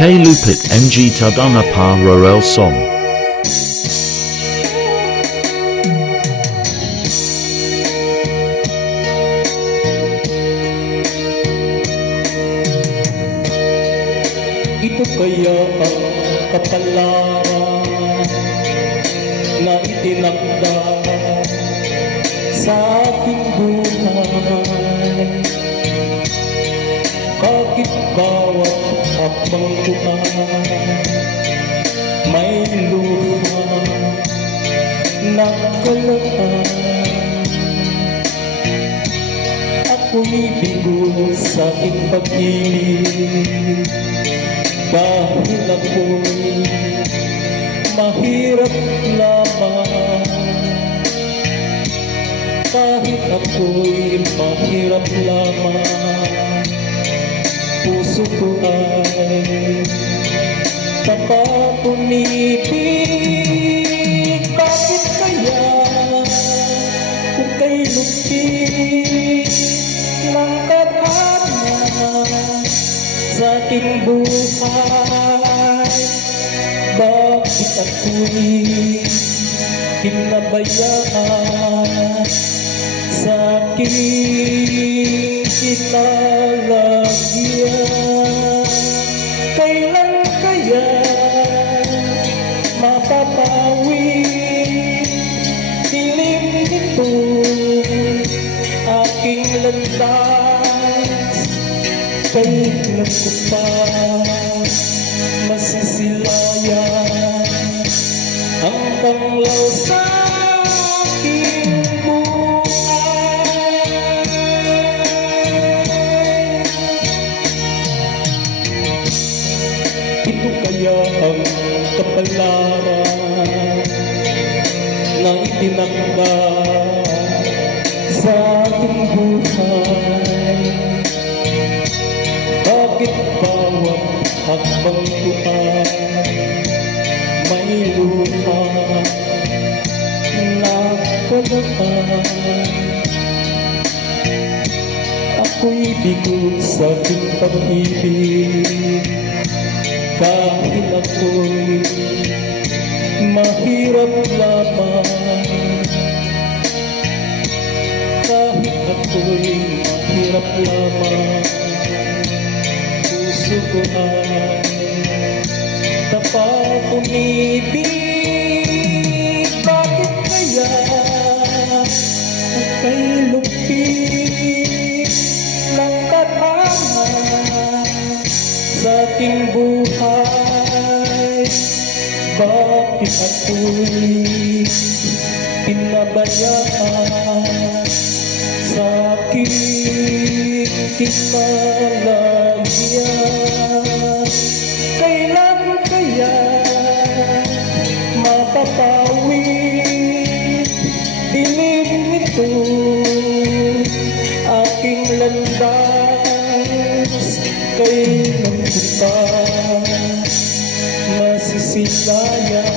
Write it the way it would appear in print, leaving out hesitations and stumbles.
Kay Lupit MG Tadana Pa Rorel Song. Ito kaya ang kapalaran na itinakda sa ating buhay. Bakit bawat hakbang ko may luha na kalaan? Ako'y bigo sa aking pag-ibig dahil ako'y mahirap lamang. Kahit ako'y mahirap lamang, puso ko ay napapumibig. Bakit kaya kung kay lupit ng tadhana sa aking buhay, bakit ako'y pinabayaan sa aking kinalagyan? Kailan kaya mapapawi dilim nito aking landas? Kailan ko pa masisilayan ang tanglaw sa aking buhay? Ito kaya ang kapalaran na itinakda sa ating buhay. Bakit bawat hakbang ko may luha na kalaan? Ako'y bigo sa aking pag-ibig dahil ako'y mahirap lamang. Kahit ako'y mahirap lamang, puso ko ay napapumibig. Bakit kaya kay lupit ng tadhana sa aking buhay, bakit ako'y pinabayaan sa aking kinalagyan? Kailan kaya mapapawi dilim nito aking landas? Kailan ko pa masisilayan